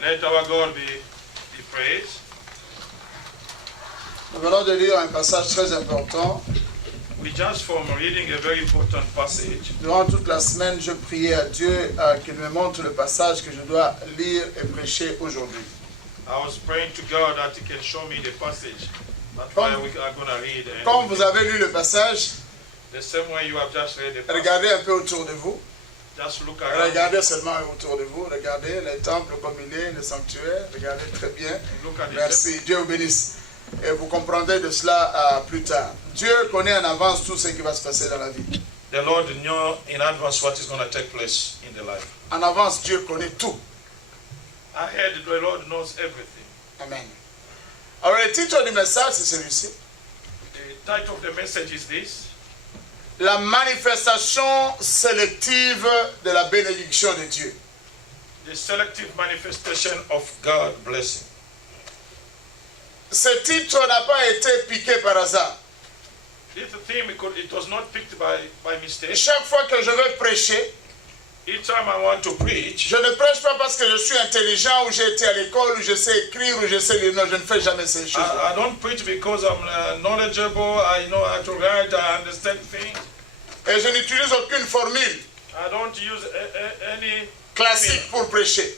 Let our God be praised. Nous venons de lire un passage très important. We just from reading a very important passage. Durant toute la semaine, je priais à Dieu qu'il me montre le passage que je dois lire et prêcher aujourd'hui. I was praying to God that He can show me the passage. That's why we are going to read. Comme vous avez lu le passage, the same way you have just read the passage. regardez un peu autour de vous. Just look around. Regardez seulement autour de vous. Regardez les temples comme il est, le sanctuaire. Regardez très bien. Merci. Dieu vous bénisse. Et vous comprendrez de cela plus tard. Dieu connaît en avance tout ce qui va se passer dans la vie. The Lord knew in advance what is going to take place in the life. En avance, Dieu connaît tout. Ahead, the Lord knows everything. Amen. Alors le titre du message, c'est celui-ci. The title of the message is this. La manifestation sélective de la bénédiction de Dieu. The selective manifestation of God's blessing. Ce titre n'a pas été piqué par hasard. This theme, it was not picked by mistake. Chaque fois que je veux prêcher, each time I want to preach, je ne prêche pas parce que je suis intelligent, ou j'ai été à l'école, ou je sais écrire, ou je sais lire. Non, je ne fais jamais ces choses. I don't preach because I'm knowledgeable, I know how to write, I understand things. Et je n'utilise aucune formule I don't use any classique pour prêcher.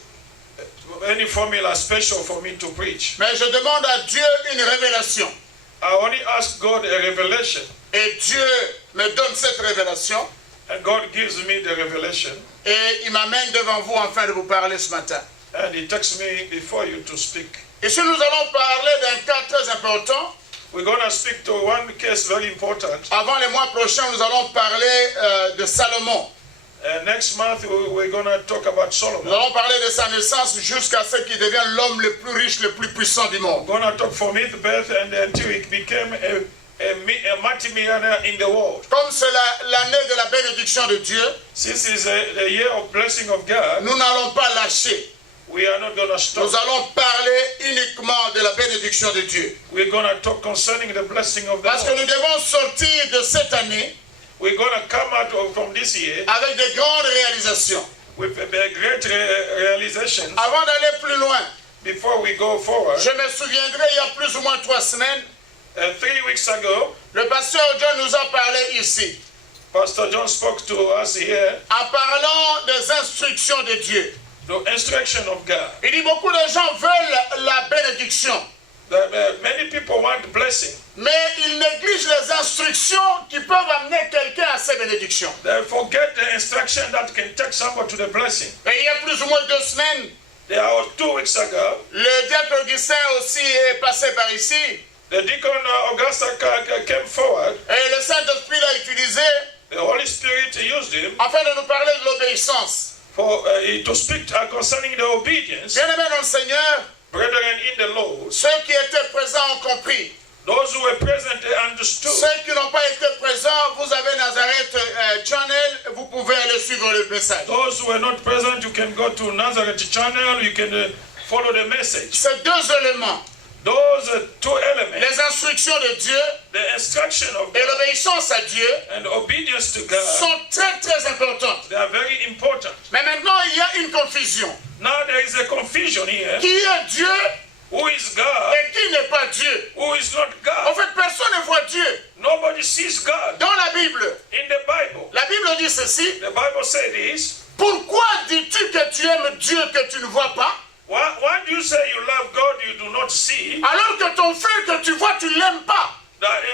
Any formula special for me to preach. Mais je demande à Dieu une révélation. I only ask God a revelation. Et Dieu me donne cette révélation. And God gives me the revelation. Et il m'amène devant vous afin de vous parler ce matin. And He takes me before you to speak. Ici nous allons parler d'un cas très important. We're going to speak to one case very important. Avant les mois prochains, nous allons parler de Salomon. Next month we're going to talk about Solomon. Nous allons parler de sa naissance jusqu'à ce qu'il devienne l'homme le plus riche, le plus puissant du monde. We're going to talk from his birth and until he became a multi-millionaire in the world. Comme c'est l'année de la bénédiction de Dieu, This is the year of blessing of God. nous n'allons pas lâcher. We are not going to stop. Nous allons parler uniquement de la bénédiction de Dieu. We're going to talk concerning the blessing of the Parce que Lord. nous devons sortir de cette année We're going to come out from this year avec de grandes réalisations. with a great realization. Avant d'aller plus loin, Before we go forward, je me souviendrai il y a plus ou moins 3 semaines, 3 weeks ago, le pasteur John nous a parlé ici, Pastor John spoke to us here, en parlant des instructions de Dieu. the instruction of God. Il dit beaucoup de gens veulent la bénédiction, Many people want blessing. mais ils négligent les instructions qui peuvent amener quelqu'un à ces bénédictions. They forget the instruction that can take someone to the blessing. Et il y a plus ou moins 2 semaines, There are 2 weeks ago, le diacre Augustin aussi est passé par ici. the deacon Augusta came forward. Et le Saint-Esprit l'a utilisé The Holy Spirit used him afin de nous parler de l'obéissance. for to speak concerning the obedience. Bien-aimés dans le Seigneur, Brethren in the Lord, ceux qui étaient présents ont compris. those who were present understood. Ceux qui n'ont pas été présents, vous avez Nazareth Channel, vous pouvez aller suivre le message. Those who were not present, you can go to Nazareth channel, you can follow the message. Ces 2 éléments, Those 2 elements, les instructions de Dieu the instruction of et God l'obéissance à Dieu, and obedience to God, sont très très importantes. they are very important. Mais maintenant, il y a une confusion. Now there is a confusion here. Qui est Dieu Who is God? et qui n'est pas Dieu? Who is not En God? fait, personne ne voit Dieu. Nobody sees God. Dans la Bible, In the Bible, la Bible dit ceci. the Bible says this. Pourquoi dis-tu que tu aimes Dieu que tu ne vois pas? Why do you say you love God you do not see? Alors que ton frère que tu vois, tu ne l'aimes pas.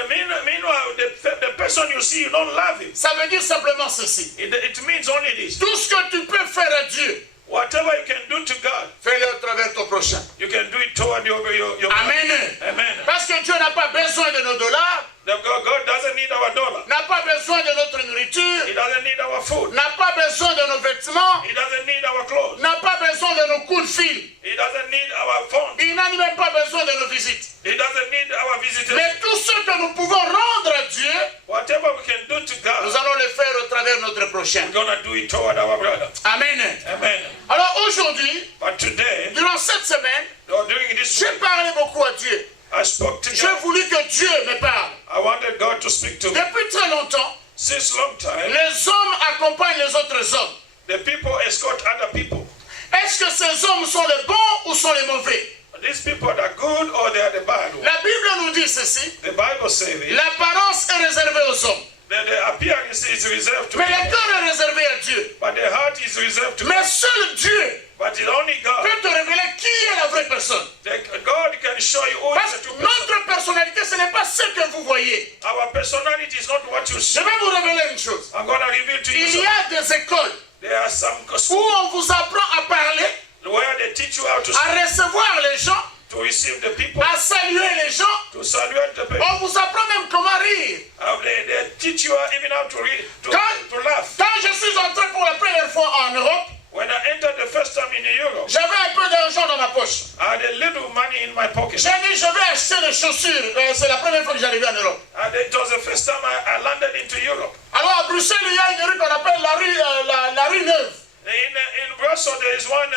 Meanwhile, the person you see, you don't love him. Ça veut dire simplement ceci. It means only this. Tout ce que tu peux faire à Dieu, Whatever you can do to God, fais-le à travers ton prochain. you can do it toward your Amen. Amen. Parce que Dieu n'a pas besoin de nos dollars, God doesn't need our dollar. n'a pas besoin de notre nourriture, He doesn't need our food. n'a pas besoin de nos vêtements, He doesn't need our clothes. n'a pas besoin de nos coups de fil. He doesn't need our phone. Il n'a même pas besoin de nos visites. He doesn't need our visitation. Mais tout ce que nous pouvons rendre à Dieu, Whatever we can do to nous God, allons le faire au travers de notre prochain. we're going to do it toward our brother. Amen. Amen. Alors aujourd'hui, But today, durant cette semaine, during this j'ai week, parlé beaucoup à Dieu. I spoke to J'ai God. voulu que Dieu me parle. I wanted God to speak to me. Depuis très longtemps, Since long time, les hommes accompagnent les autres hommes. the people escort other people. Est-ce que ces hommes sont les bons sont les mauvais. These people are good or they are the bad ones. La Bible nous dit ceci. The Bible says this. L'apparence est réservée aux hommes. The appearance is reserved to Mais le people, cœur est réservé à Dieu. but the heart is reserved to Mais seul Dieu But it's only God. peut te révéler qui est la vraie personne. God can show you who Parce is the que true person. notre personnalité, ce n'est pas ce que vous voyez. Our personality is not what you Je see. vais vous révéler une chose. I'm going to reveal to you Il y something. a des écoles There are some où schools on vous apprend à parler, where they teach you how to à recevoir les gens, receive the people, à saluer les gens. to salute the people. On vous apprend même comment rire. They teach you even how to read, to laugh. Quand je suis entré pour la première fois en Europe, When I entered the first time in Europe, j'avais un peu d'argent dans ma poche. I had a little money in my pocket. J'ai dit, je vais acheter des chaussures. C'est la première fois que j'arrivais en Europe. And it was the first time I landed into Europe. Alors à Bruxelles, il y a une rue qu'on appelle la rue Neuve. In Brussels, there is one,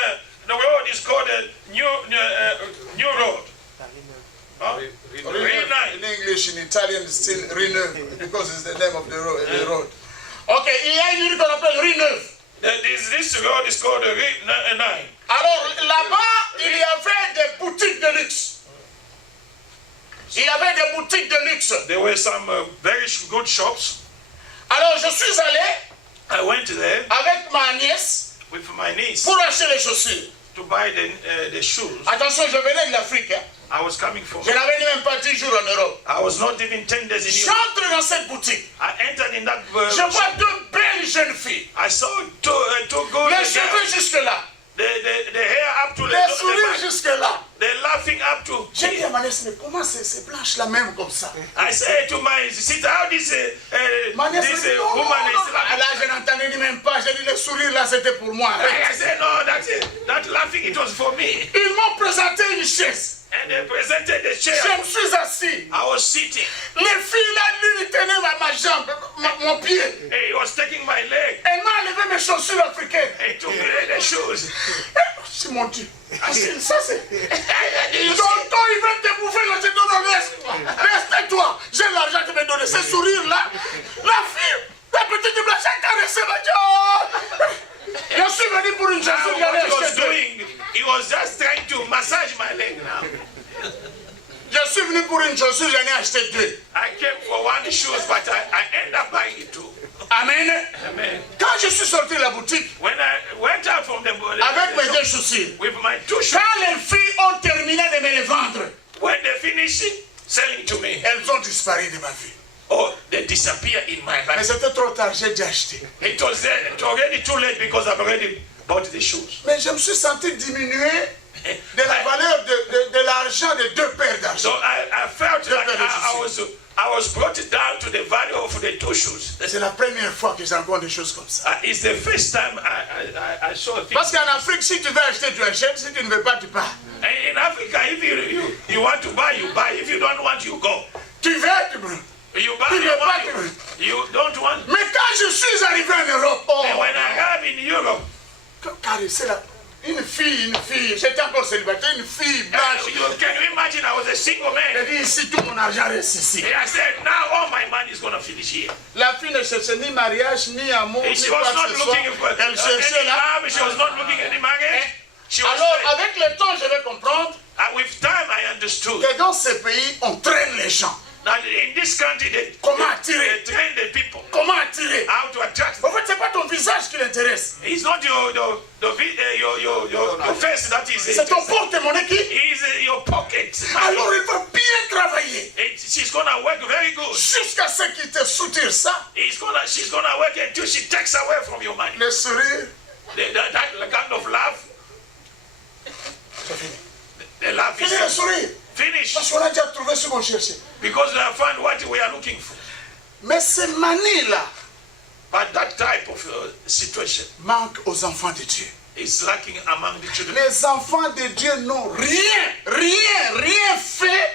the road is called New Road. Huh? In English, in Italian, it's still Reneuve because it's the name of the road. Ok, il y a une rue qu'on appelle rue Neuve. This road is called Rue 9. Alors là-bas, il y avait des boutiques de luxe. Il y avait des boutiques de luxe. There were some very good shops. Alors je suis allé I went there avec ma nièce with my niece pour acheter les chaussures. to buy the shoes. Attention, je venais de l'Afrique. Hein. I was coming from. Je n'avais même pas 10 jours en Europe. I was not even 10 days in Europe. J'entre dans cette boutique. I entered in that Je shop. vois deux belles jeunes filles. I saw two good Les cheveux jusque-là. the hair up to Les the sourires back. jusque-là. They're laughing up to. J'ai dit à ma nièce, mais comment c'est blanche là même comme ça? I said to my sister, how this Ma nièce this me dit, non, woman non, is non. Là, je n'entendais même pas. J'ai dit, le sourire là, c'était pour moi. I said, no, that's it. That laughing, it was for me. Ils m'ont présenté une chaise. And they presented the chair. Je me suis assis. I was sitting. Les filles là, lui, tenaient ma jambe, mon pied. He was taking my leg. Elle m'a enlevé mes chaussures africaines. He took the shoes. C'est mon Dieu. Ça c'est... You see? Tonton, il va te bouffer là, je te donne, reste-toi. J'ai l'argent que tu me donnes. Ce sourire là, la fille, la petite blanche, elle caressait ma jambe. Je suis venu pour une chanson. Now, what he was doing, he was just trying to massage my leg now. Je suis venu pour une chaussure, j'en ai acheté deux. I came for one shoes, but I ended up buying two. Amen. Amen. Quand je suis sorti de la boutique, When I went out from the avec mes shop deux chaussures, with my two shoes, quand les filles ont terminé de me les vendre, when they finished selling to me, elles ont disparu de ma vie. oh, they disappear in my Mais life. c'était trop tard, j'ai déjà acheté. It was already too late because I've already bought the shoes. Mais je me suis senti diminuer de la valeur de l'argent de deux paires So d'argent. I felt like I was brought down to the value of the two shoes. C'est la première fois que j'entends des choses comme ça. It's the first time I saw a thing. Parce qu'en Afrique, si tu veux acheter, tu achètes. Si tu ne veux pas, tu pars. In Africa, if you want to buy, you buy. If you don't want, you go. Tu veux, tu veux. You buy, Tu you veux pas, want, tu veux. you don't want. Mais quand je suis arrivé en Europe, oh, And when I arrived in Europe, caresser là, une fille, j'étais encore célibataire, une fille blanche. can you imagine I was a single Elle man? dit ici, tout mon argent reste ici. And I said, now all my money is going to finish here. La fille ne cherchait ni mariage, ni amour, And ni she quoi was que not ce soit. looking for Elle cherchait any là. love. She was not looking at any marriage. She was Alors, there. avec le temps, je vais comprendre And with time, I understood que dans ces pays, on traîne les gens. that in this country, they Comment attirer? train the people Comment attirer? how to attract them. En fait, c'est pas ton visage qui l'intéresse. It's not your face that is C'est ton porte-monnaie qui... It's your pocket. Alors, il va bien travailler. She's gonna work very good. Jusqu'à ce qu'il te soutire ça. She's gonna work until she takes away from your money. Le sourire. That kind of laugh. The laugh Fini le is sourire. finished Parce qu'on a déjà trouvé ce qu'on cherchait. because we have found what we are looking for. Mais ces manies-là But that type of situation manquent aux enfants de Dieu. is lacking among the children. Les enfants de Dieu n'ont rien fait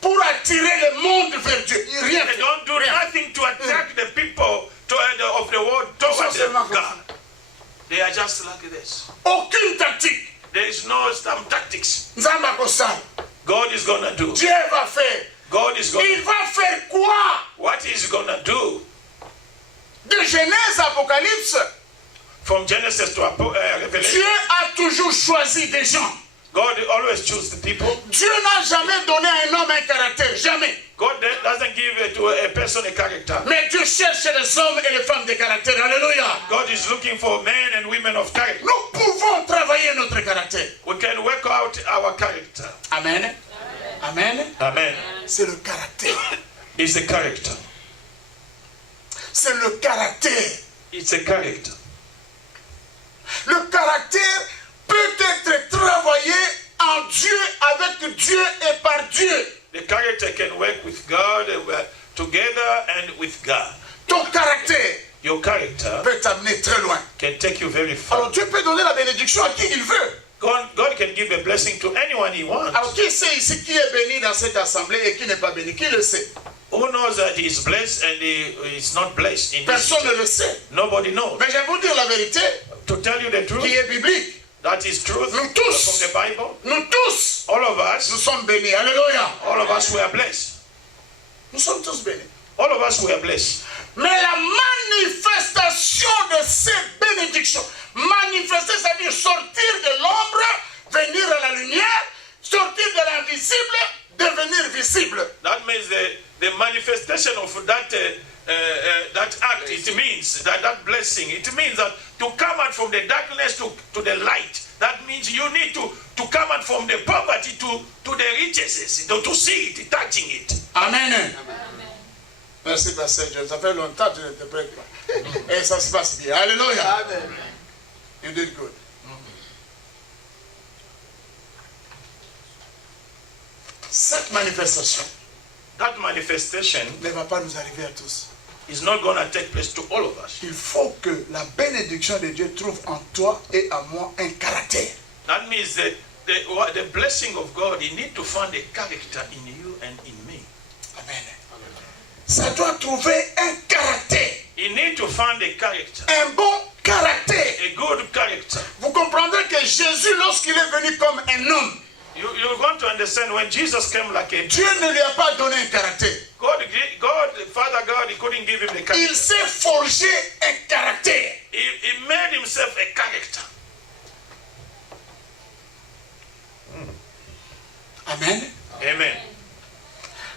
pour attirer le monde vers Dieu. Rien They fait. don't do nothing to attract the people of the world towards God. They are just like this. Aucune tactique. There is no some tactics. Nzamba akosala. God is gonna do. Dieu va faire. God is going. Il va faire quoi? What is gonna do? De Genèse à Apocalypse, From Genesis to Revelation, Dieu a toujours choisi des gens. God always chooses the people. Dieu n'a jamais donné à un homme un caractère, jamais. God doesn't give to a person a character. Mais Dieu cherche les hommes et les femmes de caractère. Alléluia. God is looking for men and women of character. Nous pouvons travailler notre caractère. We can work out our character. Amen. Amen. Amen. C'est le caractère. It's the character. C'est le caractère. It's a character. Le caractère peut être travaillé en Dieu, avec Dieu et par Dieu. The character can work with God, together and with God. Ton caractère Your character peut t'amener très loin. can take you very far. Alors Dieu peut donner la bénédiction à qui il veut. God can give a blessing to anyone he wants. Alors qui sait ici qui est béni dans cette assemblée et qui n'est pas béni? Qui le sait? Who knows that he is blessed and he is not blessed in this? Personne ne le sait. Nobody knows. Mais je vais vous dire la vérité To tell you the truth, qui est biblique. that is truth Nous tous. from the Bible. Nous tous, All of nous us, sommes bénis. Alléluia. all of us were blessed. Nous sommes tous bénis. All of us were blessed. Mais la manifestation de ces bénédictions, manifester, c'est-à-dire sortir de l'ombre, venir à la lumière, sortir de l'invisible, devenir visible. That means the manifestation of that act. It means that blessing. It means that to come out from the darkness to the light. That means you need to come out from the poverty to the riches, to see it, touching it. Amen. Merci, Pasteur John. Ça fait longtemps que je ne te prête pas. Et ça se passe bien. Alléluia. Amen. You did good. Cette manifestation That manifestation ne va pas nous arriver à tous. is not going to take place to all of us. Il faut que la bénédiction de Dieu trouve en toi et à moi un caractère. That means that the blessing of God, you need to find a character in you and in me. Amen. Ça doit trouver un caractère. You need to find a character, Un bon caractère. a good character. Vous comprendrez que Jésus, lorsqu'il est venu comme un homme, You're going to understand when Jesus came like a Dieu ne lui a pas donné un caractère. Father God, he couldn't give him the Il character. s'est forgé un caractère. He made himself a character. Amen. Amen.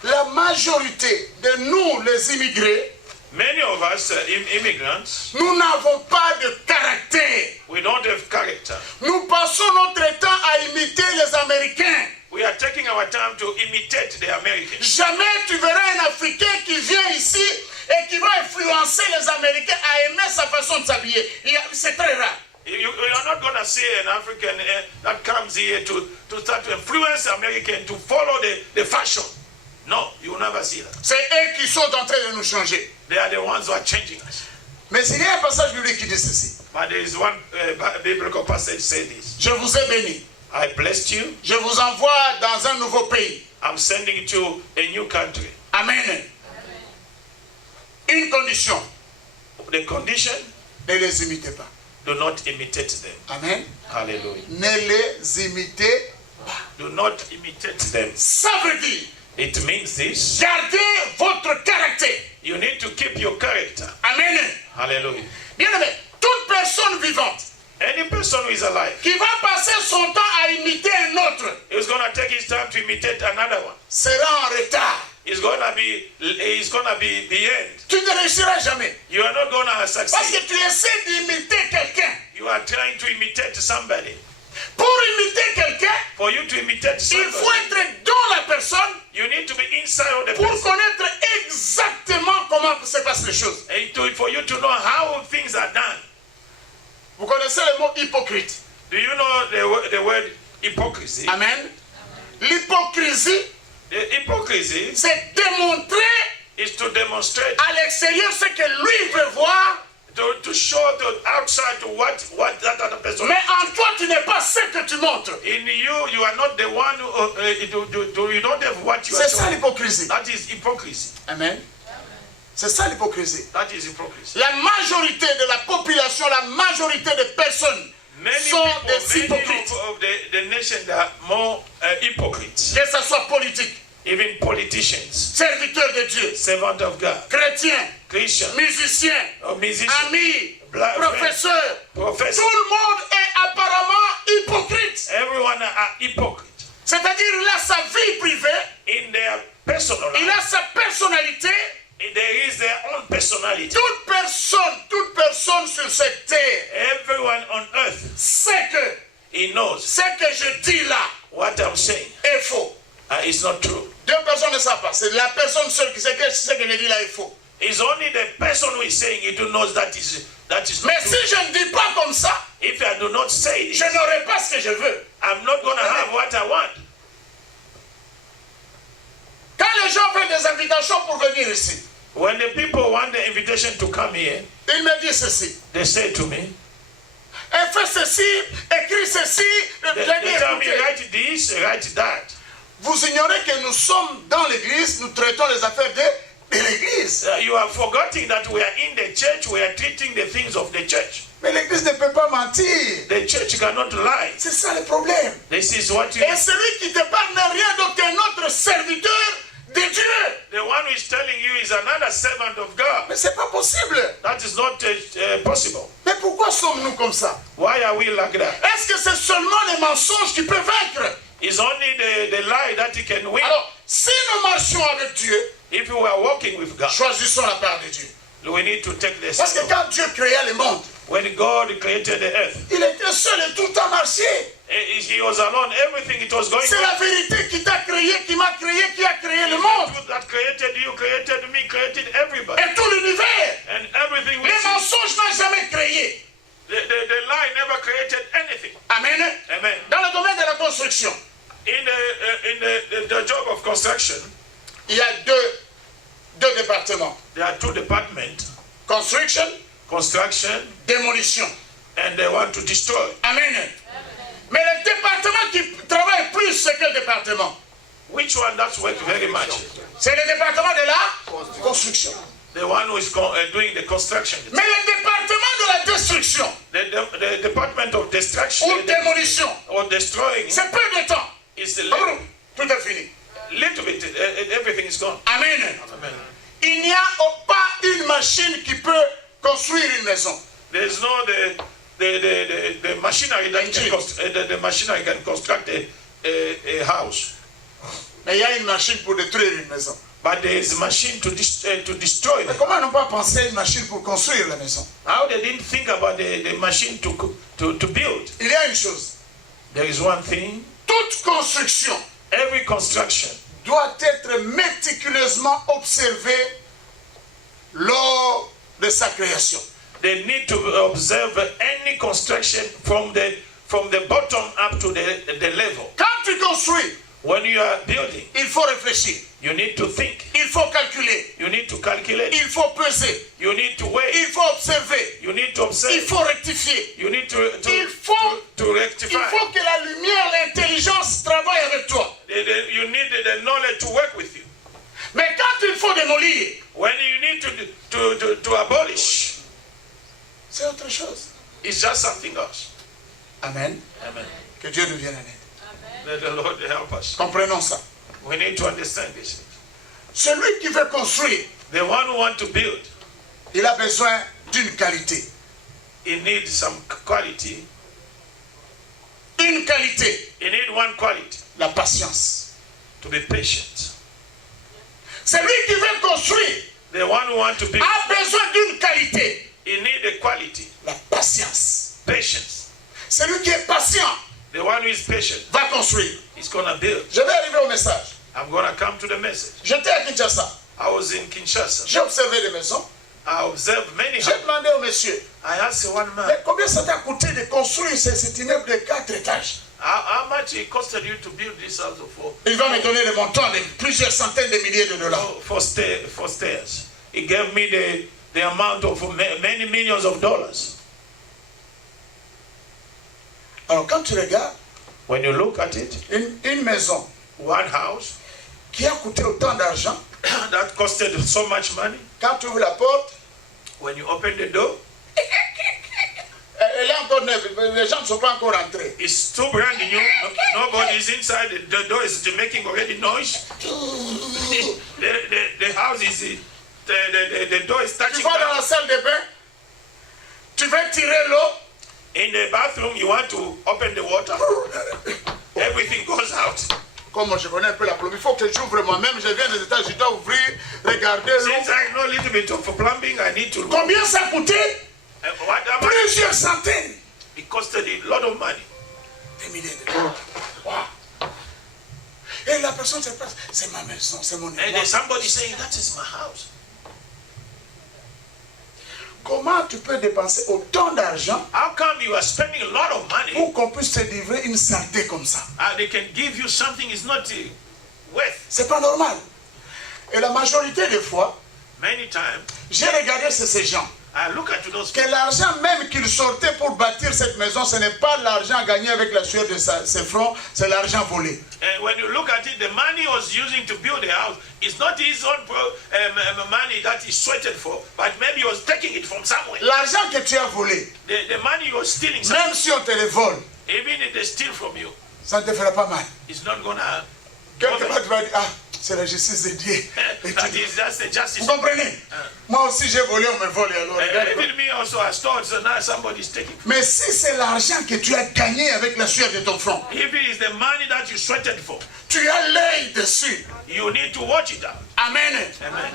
La majorité de nous, les immigrés, Many of us, immigrants, nous n'avons pas de caractère. we don't have character. Nous passons notre temps à imiter les Américains. We are taking our time to imitate the Americans. Jamais tu verras un Africain qui vient ici et qui va influencer les Américains à aimer sa façon de s'habiller. C'est très rare. You are not going to see an African that comes here to start to influence American to follow the fashion. No, you will never see that. C'est eux qui sont en train de nous changer. They are the ones who are changing us. Mais il y a un passage biblique qui dit ceci. But there is one biblical passage say this. Je vous ai béni. I blessed you. Je vous envoie dans un nouveau pays. I'm sending you to a new country. Amen. Une condition. The condition, Ne les imitez pas. do not imitate them. Amen. Hallelujah. Ne les imitez. Do not imitate them. Ça veut dire, It means this. gardez votre caractère. You need to keep your character. Amen. Hallelujah. Bien aimé, toute personne vivante Any person who is alive qui va passer son temps à imiter un autre is going to take his time to imitate another one. sera en retard. He's going to be the end. Tu ne réussiras jamais. You are not going to Parce succeed. que tu essaies d'imiter quelqu'un. You are trying to imitate somebody. Pour imiter quelqu'un, For you to imitate il faut somebody, être dans la personne you need to be inside of the pour person. connaître exactement comment se passent les choses. For you to know how things are done. Vous connaissez le mot hypocrite. Do you know the word hypocrisy? Amen. L'hypocrisie, The hypocrisy c'est démontrer is to demonstrate, à l'extérieur ce que lui veut voir, to show to outside to what that other person. mais en toi tu n'es pas ce que tu montres. In you are not the one who you don't have what you are C'est ça showing. l'hypocrisie. That is hypocrisy. Amen. C'est ça l'hypocrisie. That is hypocrisy. La majorité de la population, la majorité des personnes Many sont people, des many hypocrites. of the nation that are more hypocrites. Que ce soit politique, Even politicians, serviteurs de Dieu, servant of God, chrétiens, Christians, musiciens, or musicians, amis, black professeurs. professors. Tout le monde est apparemment hypocrites. Everyone are hypocrite. C'est-à-dire, il a sa vie privée, In their personal il life, a sa personnalité. there is their own personality. Toute personne sur cette terre Everyone on earth, sait que he knows ce que je dis là what I'm saying est faux. is not true. Deux personnes ne savent pas. C'est la personne seule qui sait que ce que je dis là est faux. It's only the person who is saying it who knows that is not Mais true. si je ne dis pas comme ça, If I do not say it, je n'aurai pas ce que je veux. I'm not going to have what I want. Quand les gens veulent des invitations pour venir ici, When the people want the invitation to come here, ils me disent ceci. they say to me, Fais ceci, écris ceci, they tell me, write this, write that. Vous ignorez que nous sommes dans l'église, nous traitons les affaires de l'église. You are forgetting that we are in the church, we are treating the things of the church. Mais l'église ne peut pas mentir. The church cannot lie. C'est ça le problème. This is what you... Et celui qui te parle n'est rien d'autre qu'un autre serviteur de Dieu. The one who is telling you is another servant of God. Mais c'est pas possible. That is not possible. Mais pourquoi sommes-nous comme ça? Why are we like that? Est-ce que c'est seulement les mensonges qui peuvent vaincre? It's only the lie that he can win. Alors, si nous marchons avec Dieu, If you are walking with God, choisissons la part de Dieu. we need to take this. Parce que quand Dieu créa le monde, When God created the earth, il était seul et tout a marché. he was alone. Everything it was going C'est la vérité qui t'a créé, qui m'a créé, qui a créé le monde. on. That created you, created me, created everybody. Et tout l'univers. And everything we Les see. mensonges n'ont jamais créé. The lie never created anything. Amen. Amen. Dans le domaine de la construction, In the job of construction, il y a deux départements. there are two departments: Construction, construction, démolition. and they want to destroy. Amen. Mais le département qui travaille plus, c'est quel département? Which one does work very much? C'est le département de la construction. The one who is doing the construction. Mais le département de la destruction The department of destruction ou démolition, or destroying c'est peu de temps. is a Tout est fini. little bit. Everything is gone. Amen. Amen. Il n'y a pas une machine qui peut construire une maison. There is no the machinery that can the machinery can construct a house, Mais il y a une machine pour détruire une maison. but there is a machine to destroy. Mais comment ne pas penser à une machine pour construire la maison? How they didn't think about the machine to build. Il y a une chose. There is one thing. Toute construction Every construction doit être méticuleusement observée lors de sa création. they need to observe any construction from the bottom up to the level. Quand tu construis, When you are building, il faut réfléchir, you need to think. il faut calculer, You need to calculate. il faut peser, You need to weigh. il faut observer, You need to il observe. faut rectifier. You need to Il faut rectify. Il faut que la lumière, l'intelligence travaillent avec toi. You need the knowledge to work with you. Mais quand il faut démolir, When you need to abolish, c'est autre chose. it's just something else. Amen. Amen. Que Dieu nous vienne en aide. Let the Lord help us. Comprenons ça. We need to understand this. Celui qui veut construire, The one who wants to build, il a besoin d'une qualité. he needs some quality. Une qualité, He needs one quality: la patience. to be patient. Celui qui veut construire The one who wants to build, a besoin d'une qualité, he needs a quality: la patience. patience. Celui qui est patient The one who is patient, va construire. he's gonna build. Je vais arriver au message. I'm gonna come to the message. J'étais à Kinshasa. I was in Kinshasa. J'ai observé des maisons. I observed many J'ai houses. demandé au monsieur, I asked one man, mais combien ça t'a coûté de construire cet immeuble de 4 étages? how much it costed you to build this house for? Il va me donner le montant de plusieurs centaines de milliers de dollars. For stairs. He gave me the amount of many millions of dollars. Alors quand tu regardes, When you look at it, une maison one house qui a coûté autant d'argent, that costed so much money, quand tu ouvres la porte, when you open the door, elle est encore neuve, les gens ne sont pas encore entrés. it's still brand new. Nobody is inside. The door is making already noise. The house is the door is Tu touching vas dans down. la salle de bain, tu vas tirer l'eau, In the bathroom, you want to open the water. Everything goes out. Comme je connais un peu la plomberie, il faut que j'ouvre moi-même. Je viens des États, je dois ouvrir, regarder l'eau. Since I know a little bit of plumbing, I need to. Combien ça a coûté? What am I? Plusieurs centaines. It costed a lot of money. Des milliers de dollars. Wow. Et la personne se passe, c'est ma maison, c'est mon And église. there's somebody saying, that is my house. Comment tu peux dépenser autant d'argent How come you are spending a lot of money pour qu'on puisse te livrer une saleté comme ça? and they can give you something is not worth? C'est pas normal. Et la majorité des fois, Many times, j'ai regardé ces gens. I look at those Que l'argent même qu'ils sortaient pour bâtir cette maison, ce n'est pas l'argent gagné avec la sueur de ses fronts, c'est l'argent volé. and when you look at it, the money he was using to build the house is not his own money that he sweated for, but maybe he was taking it from somewhere. L'argent que tu as volé, The money you are stealing, même si on te le vole, even if they steal from you, ça ne te fera pas mal. it's not gonna. Quelque part, tu vas dire, ah, c'est la justice de Dieu. Et That tu- is just the justice. Vous comprenez? Moi aussi, j'ai volé, on me vole. Alors, regarde. Even me also, I stole, so now somebody's taking. Mais si c'est l'argent que tu as gagné avec la sueur de ton front, If it is the money that you sweated for, tu as l'œil dessus. you need to watch it out. Amen. Amen.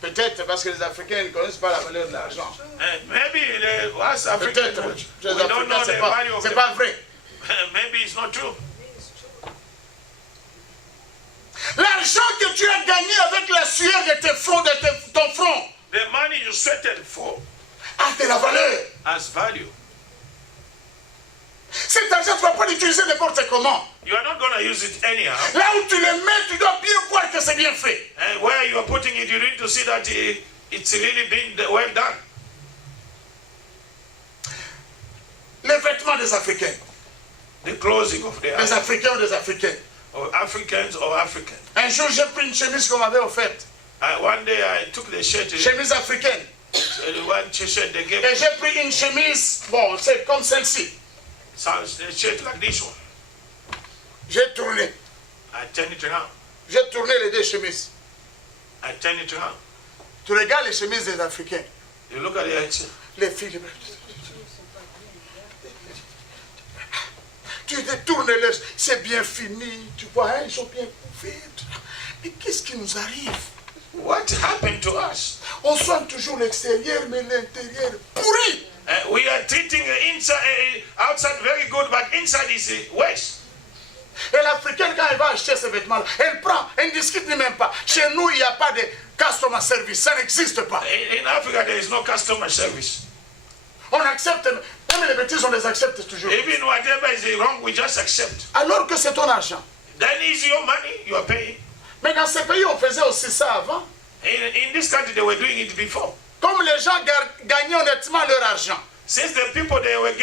Peut-être parce que les Africains ne connaissent pas la valeur de l'argent. And maybe the West African, Peut-être. we Les don't Africains, know the value of c'est the pas vrai. Maybe it's not true. L'argent que tu as gagné avec la sueur de tes fronts, de ton front, The money you sweated for a de la valeur. has value. Cet argent, tu ne vas pas l'utiliser n'importe comment. You are not going to use it anyhow. Là où tu le mets, tu dois bien voir que c'est bien fait. And where you are putting it, you need to see that it's really been well done. Les vêtements des Africains. The clothing of the Des Africains ou des Africaines. or Africans or African. Un jour, j'ai pris une chemise qu'on m'avait offerte. One day I took the shirt, Chemise africaine. the one shirt they gave Et me, j'ai pris une chemise, bon, c'est comme celle-ci. sounds a shirt like this one. J'ai tourné. I turn it around. J'ai tourné les deux chemises. I turn it around. Tu regardes les chemises des Africains. You look at it. Les filles. Tu détournes les... C'est bien fini. Tu vois, hein, ils sont bien couverts. Mais qu'est-ce qui nous arrive? What happened to us? On soigne toujours l'extérieur, mais l'intérieur pourri. We are treating inside, outside very good, but inside is worse. Et l'Africaine, quand elle va acheter ces vêtements-là, elle prend, elle ne discute même pas. Chez nous, il n'y a pas de customer service. Ça n'existe pas. In Africa, there is no customer service. On accepte, même les bêtises, on les accepte toujours. Even whatever is wrong, we just accept. Alors que c'est ton argent. Then is your money you are paying. Mais dans ces pays, on faisait aussi ça avant. In this country, they were doing it before. Comme les gens gagnaient honnêtement leur argent, Since the people they were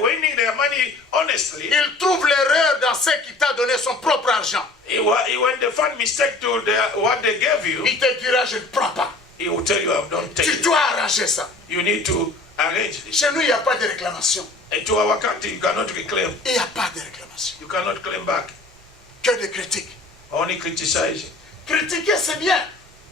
winning their money honestly, ils trouvent l'erreur dans ce qui t'a donné son propre argent. when they find mistake to what they gave you, Il te dira, je ne prends pas. he will tell you, don't take Tu it. dois arranger ça. You need to arrange this. Chez nous, il n'y a pas de réclamation. And to our country, you cannot reclaim. Il n'y a pas de réclamation. You cannot claim back. Que de critiques. Only criticizing. Critiquer, c'est bien.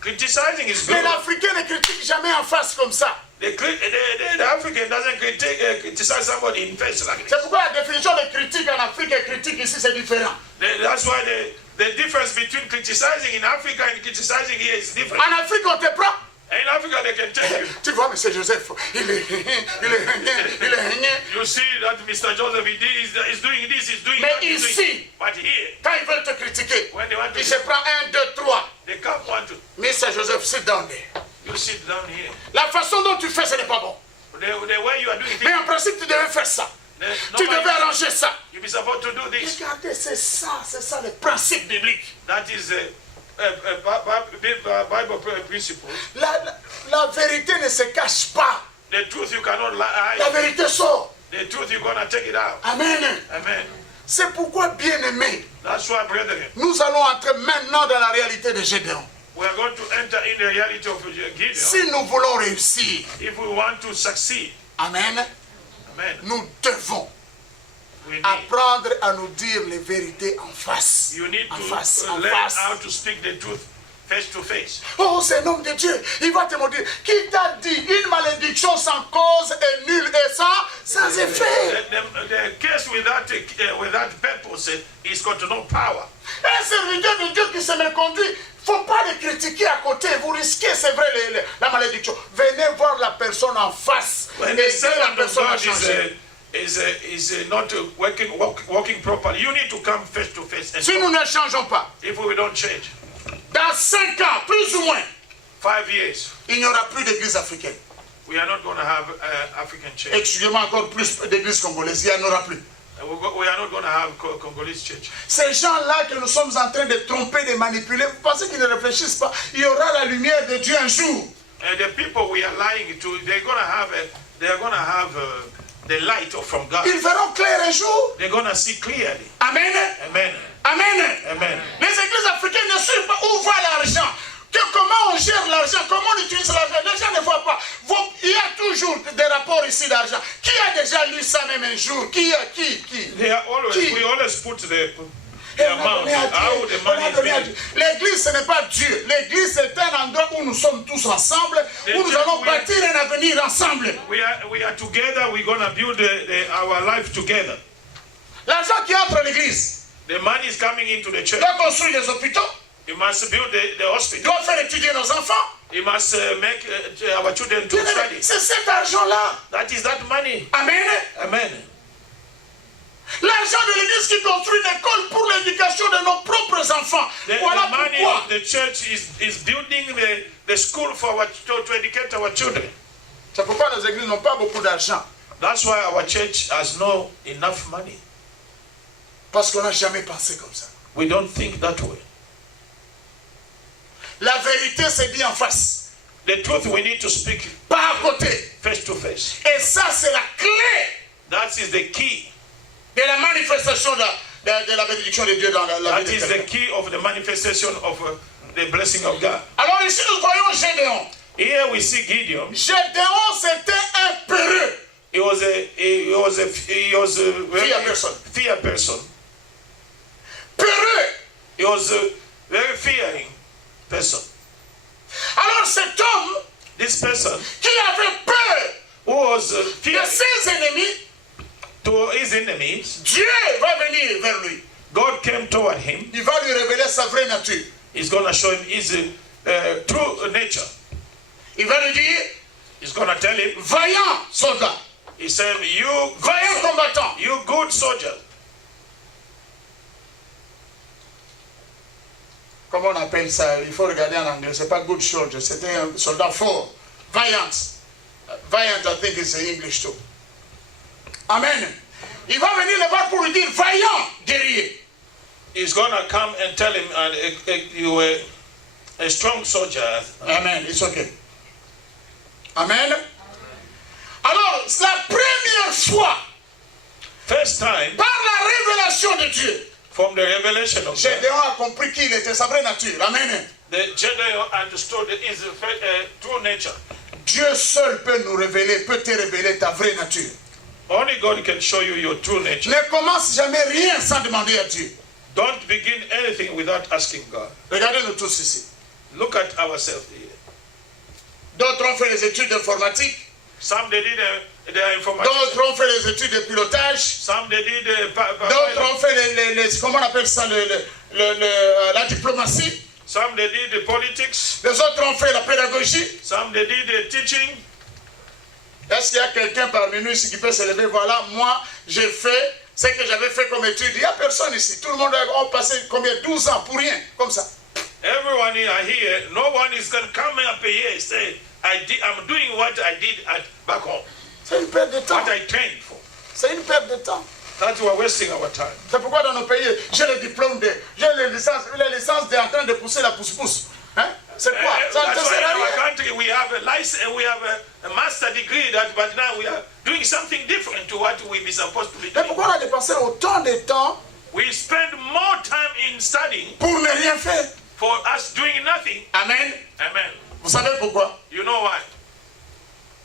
Criticizing is good. Mais l'Africain ne critique jamais en face comme ça. The African doesn't criticize somebody in face like C'est this. pourquoi la définition de critique en Afrique et critique ici, c'est différent. That's why the difference between criticizing in Africa and criticizing here is different. En Afrique, on te prend. In Africa, they can tell you. Tu vois, M. Joseph, il est You see that Mr. Joseph is doing this, he's doing Mais that. he's doing- ici, But here, quand ils veulent te critiquer, when they want to, il se prend 1, 2, 3. they can't want to. Mr. Joseph, sit down there. You sit down here. La façon dont tu fais, ce n'est pas bon. The way you are doing Mais things, en principe, tu devais faire ça. Tu devais nobody, arranger ça. you be supposed to do this. Regardez, c'est ça le principe biblique. That is Bible principles. La vérité ne se cache pas. The truth you cannot La lie. vérité sort. The truth you're gonna take it out. Amen. Amen. C'est pourquoi, bien-aimés, That's why, brethren, nous allons entrer maintenant dans la réalité de Gédéon. we are going to enter in the reality of Gideon. Si nous voulons réussir, If we want to succeed, amen, amen, nous devons we need, apprendre à nous dire les vérités en face. you need En to face, en learn face. how to speak the truth face to face. Oh, c'est un homme de Dieu. Il va te montrer. Qui t'a dit une malédiction sans cause est nulle et sans effet? The case with that purpose is got no power. Un serviteur de Dieu qui se méconduit, il ne faut pas le critiquer à côté. Vous risquez, c'est vrai, la malédiction. Venez voir la personne en face. When Et the c'est la servant of personne à God changer. is not working properly, you need to come face to face. And Si nous ne changeons pas, if we don't change, dans 5 ans, plus ou moins, 5 years, il n'y aura plus d'église africaine. we are not going to have African church. Excusez-moi, encore plus d'église congolaise. Il n'y en aura plus. We are not going to have Congolese church. Ces gens-là que nous sommes en train de tromper, de manipuler, vous pensez qu'ils ne réfléchissent pas? Il y aura la lumière de Dieu un jour. And the people we are lying to, they're going to have the light from God. Ils verront clair un jour. They're going to see clearly. Amen. Amen. Amen. Amen. Les églises africaines ne suivent pas où va l'argent. Comment on gère l'argent, comment on utilise l'argent. Les gens ne voient pas. Il y a toujours des rapports ici d'argent. Qui a déjà lu ça même un jour? Qui? They are always, we always put the amount, how the money is being. L'église, ce n'est pas Dieu. L'église, c'est un endroit où nous sommes tous ensemble, où nous allons bâtir un avenir ensemble. We are together, we're going to build our life together. L'argent qui entre l'église The money is coming into the church. doit construire des hôpitaux, You must build the hospital. doit faire étudier nos enfants. You must make our children to study. C'est cet argent-là. That is that money. Amen. Amen. L'argent de l'église qui construit une école pour l'éducation de nos propres enfants. The Voilà money pourquoi. of the church is building the school for to educate our children. C'est pourquoi nos églises n'ont pas beaucoup d'argent. That's why our church has no enough money. Parce qu'on n'a jamais pensé comme ça. We don't think that way. La vérité se dit en face, The truth we need to speak pas à côté. face to face. Et ça, c'est la clé That is the key. de la manifestation de la bénédiction de Dieu dans la That vie de is the quelqu'un. key of the manifestation of the blessing of God. Alors ici, nous voyons Gédéon. Here we see Gideon. Gédéon, c'était un peureux. He was a very fear person. Peureux. He was a very fearing person. Alors cet homme This person qui avait peur who was de fearing ses ennemis, to his enemies, Dieu va venir vers lui. God came toward him. Il va lui révéler sa vraie nature. He's going to show him his true nature. Il va lui dire, He's going to tell him, vaillant soldat, he said, vaillant combattant. you good soldier. Comment on appelle ça? Il faut regarder en anglais. C'est pas good soldier. C'était un soldat fort. Valiant. Valiant, I think is in English too. Amen. Il va venir le voir pour lui dire, vaillant guerrier. He's going to come and tell him, you were a strong soldier. Amen. It's okay. Amen. Alors, la première fois, First time, par la révélation de Dieu, from the revelation of God, Gédéon a compris qu'il était sa vraie nature. Amen. the Gideon understood his true nature. Dieu seul peut nous révéler, peut te révéler ta vraie nature. Only God can show you your true nature. Ne commence jamais rien sans demander à Dieu. Don't begin anything without asking God. Regardez-nous tous ici. Look at ourselves here. D'autres ont fait les études d'informatique. Some they did their information. D'autres ont fait les études de pilotage. Some they did D'autres ont fait comment on appelle ça, la diplomatie. some they did the politics. Les autres ont fait la pédagogie. Some they did the teaching. Est-ce qu'il y a quelqu'un parmi nous ici qui peut se lever? Voilà, moi, j'ai fait ce que j'avais fait comme étude. Il n'y a personne ici. Tout le monde a passé combien? 12 ans pour rien, comme ça. Everyone here, no one is going to come up here and say, I'm doing what I did back home. C'est une perte de temps. What I trained for. C'est une perte de temps. That we're wasting our time. C'est pourquoi dans nos pays, j'ai le diplôme j'ai les licences en train de pousser la pousse-pousse. Hein? C'est quoi? Ça ne That's why sert à in our rien. country we have a license, we have a master degree, but now we are doing something different to what we be supposed to be Mais doing. pourquoi on a dépensé autant de temps We spend more time in studying pour ne rien faire? for us doing nothing. Amen. Amen. Vous savez pourquoi? You know why?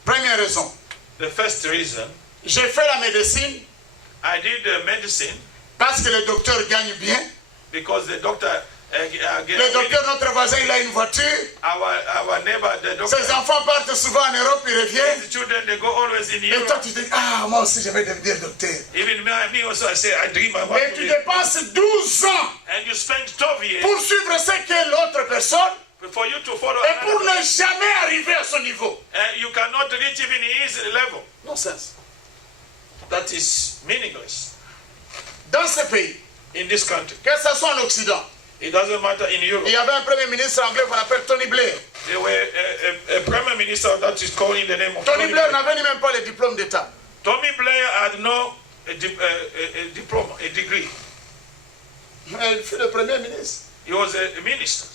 Première raison. The first reason, J'ai fait la médecine I did medicine parce que les docteurs gagnent bien. because the doctor Le docteur, notre voisin, il a une voiture. Our neighbor, the doctor, Ses enfants partent souvent en Europe, ils reviennent. his children, they go always in Et Europe. toi, tu te dis, ah, moi aussi, je vais devenir docteur. Even me also, I say, I dream about Et tu it. dépenses 12 ans And you spend 12 years pour suivre ce qu'est l'autre personne for you to follow et pour another. ne jamais arriver à son niveau. And you cannot reach even his level. Nonsense. That is meaningless. Dans ce pays, In this country, que ce soit en Occident, it doesn't matter in Europe. il y avait un premier ministre anglais qu'on appelle Tony Blair. There were a prime minister that is calling the name of Tony Blair Blair. n'avait même pas le diplôme d'État. Tony Blair had no diploma, a degree. Mais il fut le premier ministre. He was a minister.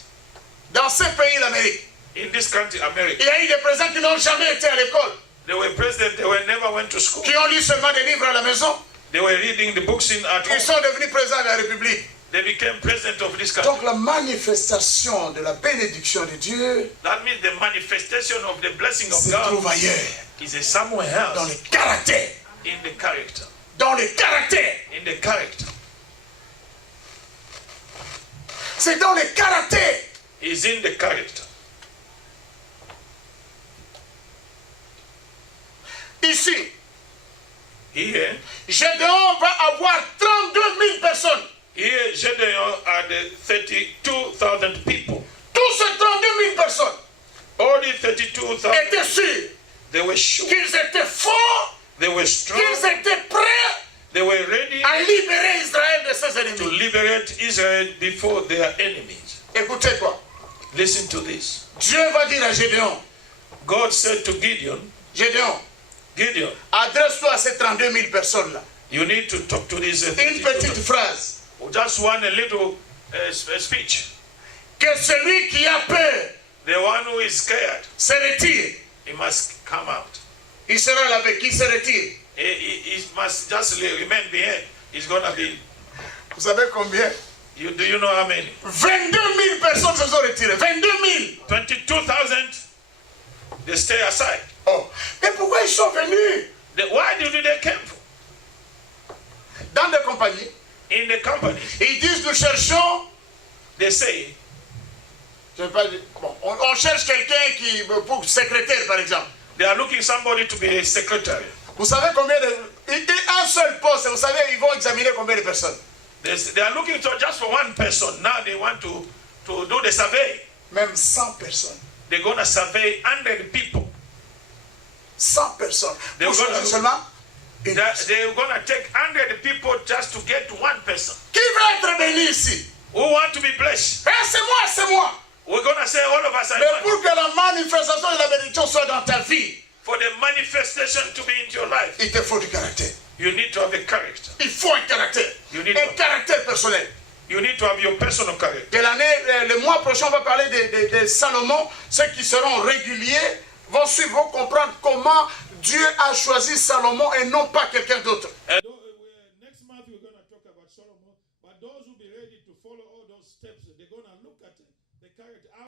Dans ce pays, l'Amérique, In this country, America, il y a eu des présidents qui n'ont jamais été à l'école, they were president, they were never went to school. qui ont lu seulement des livres à la maison. They were reading the books at Ils home. sont devenus présidents de la République. They became president of this country. Donc la manifestation de la bénédiction de Dieu That means the manifestation of the blessing of se God trouve ailleurs, is somewhere dans else, le caractère. in the character. Dans le caractère. In the character. C'est dans le caractère. Is in the character. Ici, Here, Gédéon va avoir 32 000 personnes. here Gedeon had 32,000 people. Tous ces 32 000 personnes All the 32,000, étaient sûrs they were sure, qu'ils étaient forts, they were strong, qu'ils étaient prêts they were ready à libérer Israël de ses to ennemis. liberate Israel before their enemies. Écoutez quoi. Listen to this. Dieu va dire à Gédéon, God said to Gideon, Gédéon, Gideon, adresse-toi à ces 32 000 personnes-là. you need to talk to these Une petite 32,000. phrase. Just one a little speech. Que celui qui a peur The one who is scared, se retire. he must come out. Il sera lavé. Qui se retire? He must just remain behind. He's going to be, Vous savez combien? do you know how many? 22 000 personnes se sont retirées. 22 000. 22,000, they stay aside. Oh. Mais pourquoi ils sont venus? Why did they come from? Dans des compagnies, In the company, ils disent nous cherchons. they say, Je vais pas dire- bon, on cherche quelqu'un qui pour secrétaire par exemple. they are looking somebody to be a secretary. Vous savez combien de un seul poste. Vous savez ils vont examiner combien de personnes. They are looking just for one person. Now they want to do the survey. Même 100 personnes. They're going to survey 100 people. 100 personnes. They're Pour choisir gonna- seulement une personne. They're going to take 100 people just to get one person. Qui va être béni ici? Who want to be blessed? C'est moi, c'est moi. We're going to say all of us are Mais one. pour que la manifestation de la bénédiction soit dans ta vie, For the manifestation to be into your life, il te faut du caractère. you need to have a character. Il faut un caractère. You need Un to- caractère personnel. You need to have your personal character. De l'année, le mois prochain, on va parler de Salomon. Ceux qui seront réguliers vont suivre, vont comprendre comment Dieu a choisi Salomon et non pas quelqu'un d'autre. Next month we're going to talk about Solomon, but those who be ready to follow all those steps, they're going to look at the character.